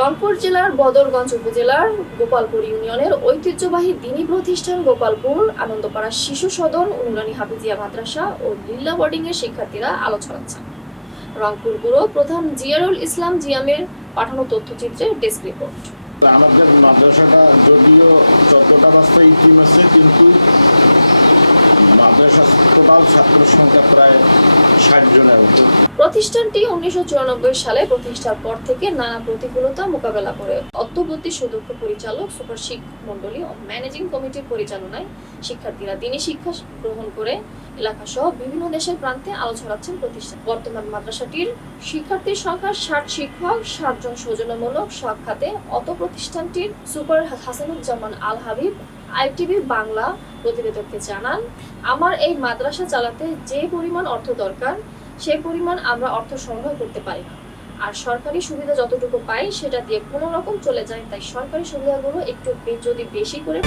রংপুর জেলার বদরগঞ্জ উপজেলার গোপালপুর ইউনিয়নের ঐতিহ্যবাহী দ্বীনি প্রতিষ্ঠান গোপালপুর আনন্দপাড়া শিশু সদন নুরানী হাফিজিয়া মাদ্রাসা ও লিল্লা বোর্ডিং এর শিক্ষার্থীরা আলো ছড়াচ্ছেন। রংপুর ব্যুরো প্রধান জিয়ারুল ইসলাম জিয়ামের পাঠানো তথ্যচিত্রে ডেস্ক রিপোর্ট। আমাদের মাদ্রাসাটা যদিও 14টা রাস্তা ইতিম আছে, কিন্তু মাদ্রাসা টোটাল ছাত্র সংখ্যা প্রায় 60 জনের মতো। প্রতিষ্ঠানটি 1994 সালে প্রতিষ্ঠার পর থেকে নানা প্রতিকূলতা মোকাবেলা করে অদ্যবধি সুদক্ষ পরিচালক, সুপার শিক্ষক মণ্ডলী ও ম্যানেজিং কমিটির পরিচালনায় শিক্ষার্থীরা দ্বীনি শিক্ষা গ্রহণ করে এলাকাসহ বিভিন্ন দেশের প্রান্তে আলো ছড়াচ্ছেন প্রতিষ্ঠান। বর্তমান মাদ্রাসাটির শিক্ষার্থীর সংখ্যা 60 শিক্ষক, 7 জন সৌজন্যমূলক সাক্ষাতে অত প্রতিষ্ঠানটির সুপার হাসানুজ্জামান আল হাবিব আইটিভি বাংলা প্রতিবেদককে জানান, আমার এই মাদ্রাসা চালাতে যে পরিমাণ অর্থ দরকার সেই পরিমাণ আমরা অর্থ সংগ্রহ করতে পারি না, আর সরকারি সুবিধা যতটুকু পাই সেটা দিয়ে কোনো রকম চলে যায়। তাই সরকারি সুবিধাগুলো একটু যদি বেশি করে